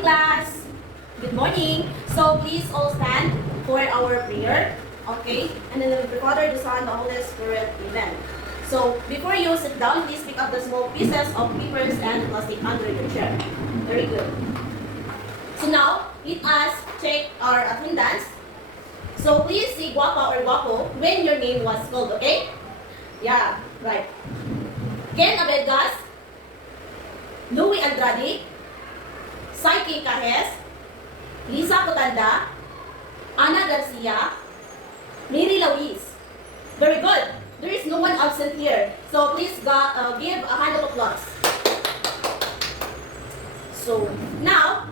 morning, class. Good morning. So please all stand for our prayer. Okay? And then the Father, the Son, the Holy Spirit. Amen. So before you sit down, please pick up the small pieces of papers and plastic under your chair. Very good. So now, let us check our attendance. So please say guapa or guapo when your name was called, okay? Yeah, right. Ken Abelgas, Louis Andrade, Saiki Cajes, Lisa Cotanda, Ana Garcia, Mary Louise. Very good. There is no one absent here. So please give a hand of applause. So now,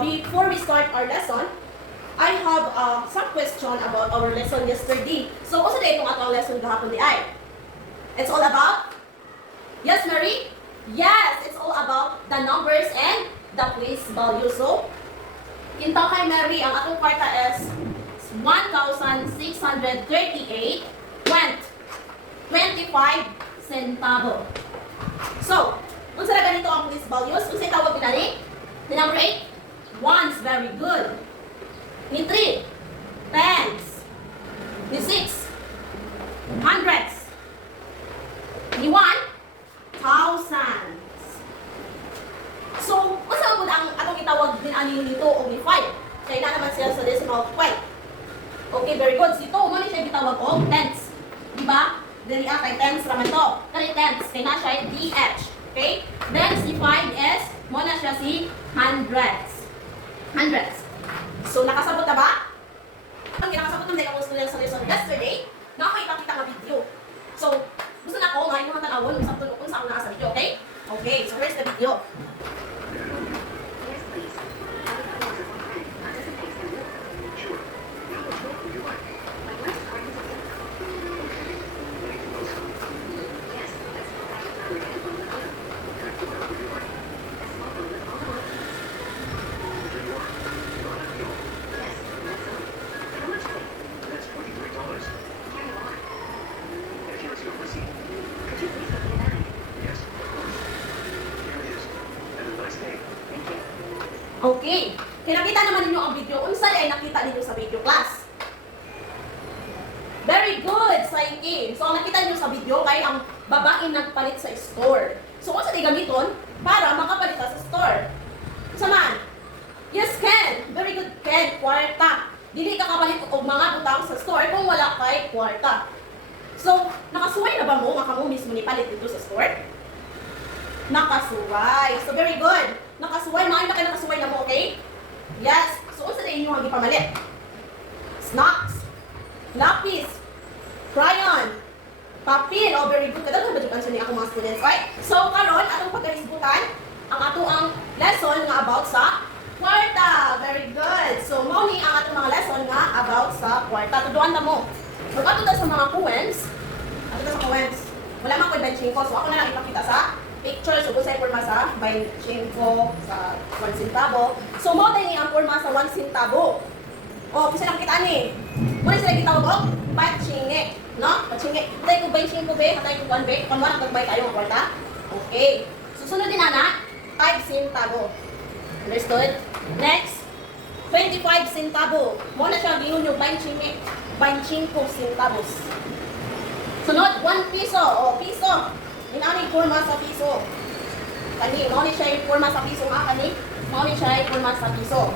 before we start our lesson, I have some question about our lesson yesterday. So, also na itong atong lesson kahapon di ay? It's all about? Yes, Mary? Yes, it's all about the numbers and the place value. So, kinta kay Mary, ang atong kwarta is 1,638 went 25 centavo. So, kung sa ganito ang place values, kung sa tawag pinari, the number 8, ones, very good. Ni 3, tens. Ni 6, hundreds. Ni 1, thousands. So, kung saan po ang atong itawag din ani nito o ni 5? Kaya na naman siya sa decimal point. Okay, very good. So, ito, muna siya itawag o tens. Diba? Dali kay tens raman to. Kaya tens, kaya na siya DH. Okay? Then, si 5 is, muna siya si hundreds. Hundreds. So, nakasabot na ba? Ang nakasabot naman ako students sa lesson yesterday, nakakita nga video. So, gusto na ako, ngayon mga tanawon kung saan ako nasa video, okay? Okay, so here's the video. Yes, please. Participates in the Sure. How much milk would you like? Like what department of milk? Yes, that's all I can really get from the other. What kind of milk would you like? That's all the milk. There you are. You want that milk? Yes, that's all. How much is it? That's $23. Here you are. And here's your receipt. Could you please look me back? Yes, of course. Here it is. Have a nice day. Thank you. Okay. Kaya nakita naman ninyo ang video. Unsa ay nakita ninyo sa video class? Very good, Saiki. So, ang nakita ninyo sa video kay ang babaeng nagpalit sa store. So, kung sa di gamiton, para makapalit sa store. Saman? Yes, Ken. Very good, Ken. Kwarta. Dili ka kapalit og mga butang sa store kung wala kay kwarta. So, nakasuway na ba mo? Maka mo mismo ni palit dito sa store? Nakasuway. So, very good. Nakasuway. Mga na kayo nakasuway na mo, okay? Yes. So, unsa na inyo ang ipamalit? Snacks. Lapis. Crayon. Papel. Oh, very good. Kadaghan ba dyan answer niya ako mga students, right? So, karon atong pagkahisbutan ang ato ang lesson nga about sa kwarta. Very good. So, mao ni ang atong mga lesson nga about sa kwarta. Tuduan ta mo. So, ato ta sa mga poems. Ato ta sa poems. Wala man ko 25. So, ako na lang ipakita sa picture. So, kung sa'yo forma sa 25 sa 1 centavo. So, mao tayo ni ang forma sa 1 centavo. O, kasi lang kita ni. Muna sila kitawag o, patsinge. No? Patsinge. Hatay ko 25 be, hatay ko 1 be. Kung wala nagbay tayo ang kwarta. Okay. Susunod din na 5 centavo. Understood? Next, 25 centavo. Muna siya giyon yung 25 centavos. Sunod, 1 piso. O, piso. Inani forma sa piso. Kani, mao ni siya yung forma sa piso nga kani. Mao ni siya yung forma sa piso.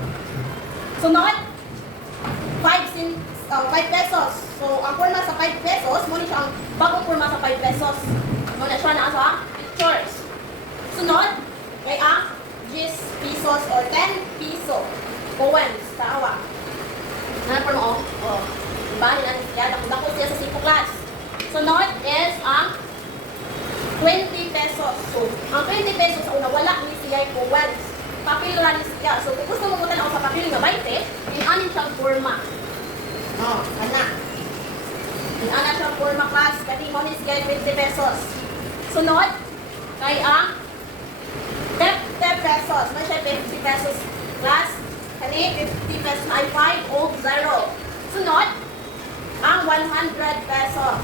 Sunod, 5 pesos. So, ang forma sa 5 pesos, mao ni siya ang bagong forma sa 5 pesos. Mao na siya na sa pictures. Sunod, kay ang 10 pesos or 10 piso. Coins, taawa. Ano po mo? Oh. Diba? Hinanong siya. Dako siya sa simple class. Sunod is ang 20 pesos. So, ang 20 pesos sa una, wala ni siya yung coins. Papel lang ni siya. So, kung gusto mo mutan ako sa papel nga 20, inanin siyang forma. Oh, ana. Inanin siyang forma class. Kati mo ni siya yung 20 pesos. Sunod, kay ang 50 pesos. May siya 50 pesos class. Kani, 50 pesos na ay 5 o 0. Sunod, ang 100 pesos.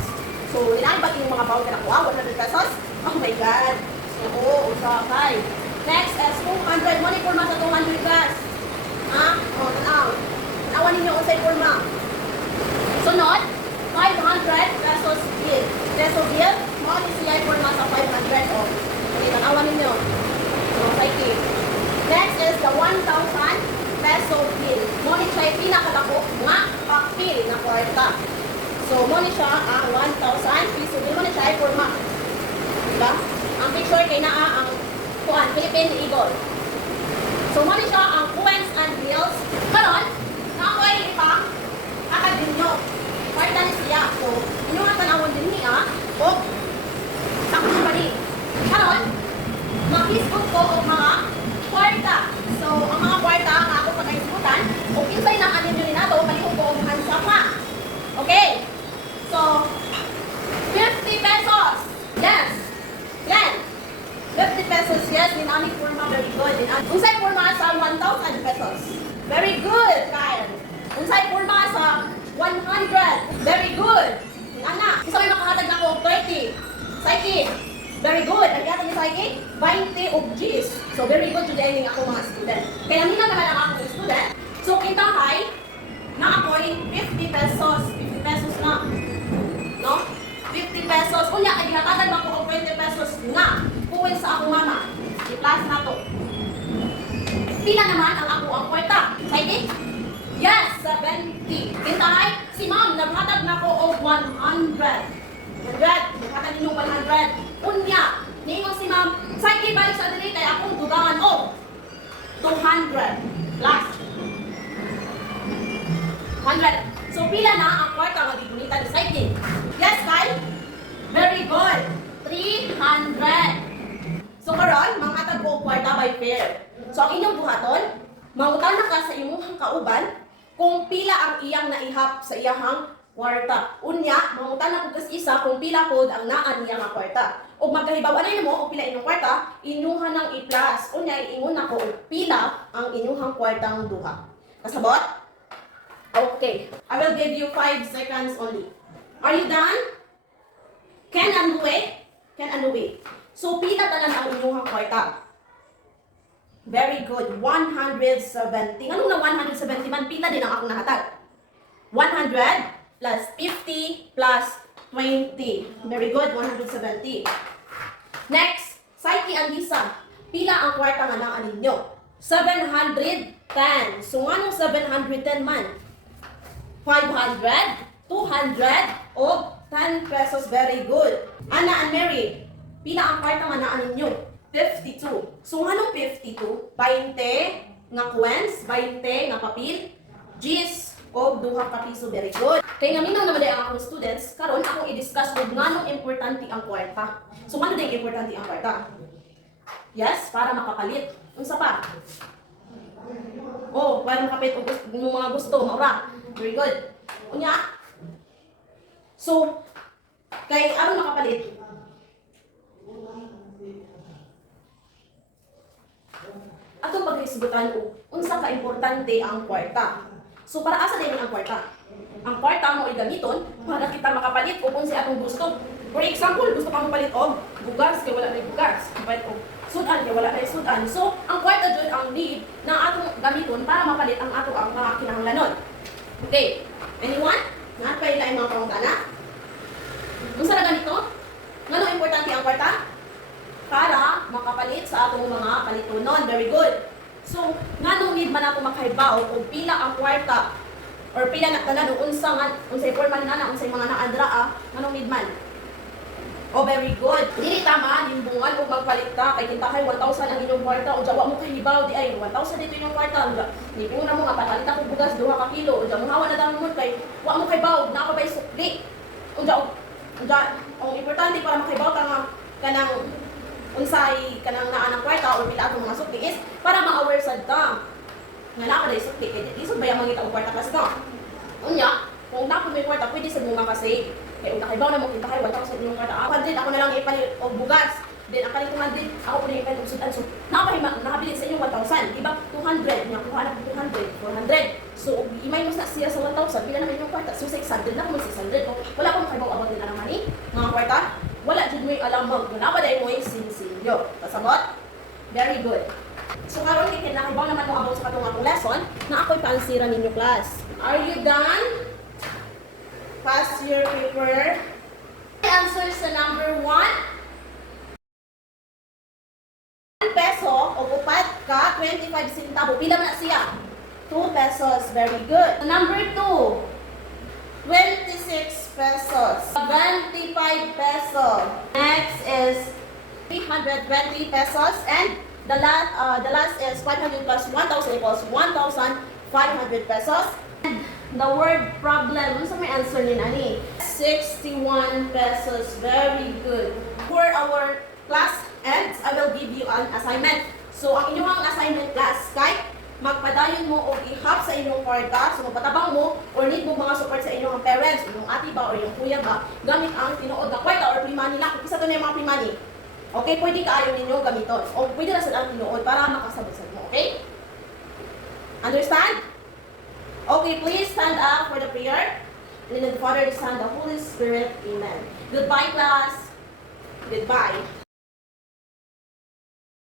So, inaibag yung mga bawang ka nakuha, 100 pesos. Oh my God. So, usapay. Next is 200. Money forma sa 500 gas. Ha? O, tanaw. Tanawan ninyo kung sa'yo forma. Sunod, 500 pesos bill. Peso bill, mo ni siya forma sa 500. O, okay, tanawan ninyo. So, psyche. Next is the 1,000 peso bill. Mo ni siya pinakalako nga papel na kwarta. So, mo ni siya ang 1,000 peso bill. Mo ni siya forma. Diba? Ang picture kay naa ang kuan, Philippine Eagle. So, mo ni siya ang coins and bills. Karon, naakoy ipang kakadin nyo. Kwarta ni siya. So, inyo nga tanawon din niya. O, takot siya pa rin. Karon, mag-isbog ko o mga kwarta. So, ang mga kwarta nga ako pagkaisbutan, o kinsay na anin nyo ninato, palihog ko o hansa pa. Okay? So, 50 pesos. Yes. Yan. 50 pesos, yes. Dinamik forma, very good. Unsay forma sa 1,000 pesos. Very good, Kyle. Unsay forma sa 100. Very good. Ana, isa may makahatag na ko 30. Psyche. Very good. Ang ihatag ni Psyche, 20 of G's. So, very good today ako mga student. Kaya nila naman ang akong student. So, kita kay na ako'y 50 pesos. 50 pesos na. No? 50 pesos. Unya, ay hatagan ako og 20 pesos nga. Kuwin sa akong mama. I-plus na to. Pila naman ang ako ang kwarta. Psyche? Yes, 70. Kintay, si ma'am, naghatag na ko og 100. 100. Naghatag ninyo 100. Unya, ningon si ma'am, Psyche, balik sa dili kay akong tugangan og 200. Plus. 100. So, pila na ang kwarta nga gigunita ni Psyche? Yes, Kyle? Very good. 300. So, karon, manghatag ko og kwarta by pair. So, ang inyong buhaton, mangutan na ka sa imong kauban kung pila ang iyang naihap sa iyahang kwarta. Unya, mangutan na ko kas isa kung pila pod ang naan niya nga kwarta. O magkahibaw-anay mo o pila inyong kwarta, inyuhan ng i-plus. Unya, iingon na ko og pila ang inyuhang kwartang duha. Kasabot? Okay. I will give you 5 seconds only. Are you done? Can and wait? Can and wait. So, pila tanan ang inyuhang kwarta? Very good. 170. Anong na 170 man? Pila din ang akong nahatag. 100 plus 50 plus 20. Very good. 170. Next, Psyche and Lisa. Pila ang kwarta nga naan ninyo? 710. So, anong 710 man? 500, 200, o 10 pesos. Very good. Anna and Mary. Pila ang kwarta nga naan ninyo? 52. So, anong 52? 20 nga coins, 20 nga papel, G's, o duha ka piso. Very good. Kaya nga minaw naman ang akong students, karon akong i-discuss kung nganong importante ang kwarta. So, ano din importante ang kwarta? Yes, para makapalit. Unsa pa? Oh, para makapalit og mga gusto, maura. Very good. Unya? So, kay ano makapalit? Atong paghisgutan og unsa ka importante ang kwarta. So para asa din ang kwarta? Ang kwarta mo igamiton para kita makapalit og unsa atong gusto. For example, gusto ka mo palit og bugas kay wala na bugas, palit og sudan kay wala na sudan. So ang kwarta jud ang need na atong gamiton para mapalit ang ato ang mga kinahanglanon. Okay. Anyone? Nga pa ila mga pangutana? Unsa na ganito? Ngano importante ang kwarta? Para makapalit sa atong mga palitunon. Very good. So, nganong need man ako makahibaw kung pila ang kwarta or pila na tanan unsa nga unsay forma na unsay mga naandra nganong need man? Oh, very good. Dili tama himbungan og magpalit ta kay kinta kay 1,000 ang inyong kwarta o jawa mo kahibaw di ay 1,000 dito inyong kwarta. Ni una mo nga papalit ako bugas 2 ka kilo o jawa mo hawa na daw mo kay wa mo kahibaw na ako bay sukli. Unja ang importante para makahibaw ta nga kanang unsay kanang naa ng kwarta o pila atong mga sukli is para ma-aware sad ta nga naa ka dai sukli kay isog ba yang mangita og kwarta kas ta. Unya, kung na may kwarta pwede sad mo makasave. Kaya kung nakahibaw na mo kita kay 1,000 inyong kwarta. 100 ako na lang ipalit og bugas. Then ang kaling 200 ako pwede ipalit og sudan. So nakabili sa inyong 1,000, di ba? 200 nga kuha na 200, 400. So imay mo na siya sa 1,000 pila naman inyong kwarta. So 600 na ko 600. O wala ko makahibaw about nila ng money nga kwarta. Wala jud mo alam mo na ba dai mo sinsilyo. Kasabot? Very good. So karon kay kinahanglan naman mo about sa katong akong lesson na ako'y paansiran ninyo class. Are you done? Pass your paper. Answer sa number 1. 1 peso o upat ka 25 centavo. Pila man na siya? 2 pesos. Very good. Number 2. 26 pesos. 25 pesos. Next is 320 pesos and the last is 500 plus 1,000 equals 1,500 pesos. And the word problem, ano sa may answer ni Nani? 61 pesos. Very good. For our class ends, I will give you an assignment. So, ang inyong assignment class, kay magpadayon mo o ihap sa inyong kwarta, so magpatabang mo or need mo mga support sa inyong parents, inyong ati ba or inyong kuya ba, gamit ang tinuod na kwarta or pre-money na. Kung isa to na yung mga pre-money. Okay, pwede kaayon ninyo gamiton. O pwede na sa ang tinuod para makasabot mo. Okay? Understand? Okay, please stand up for the prayer. In the name of the Father, the Son, the Holy Spirit. Amen. Goodbye, class. Goodbye.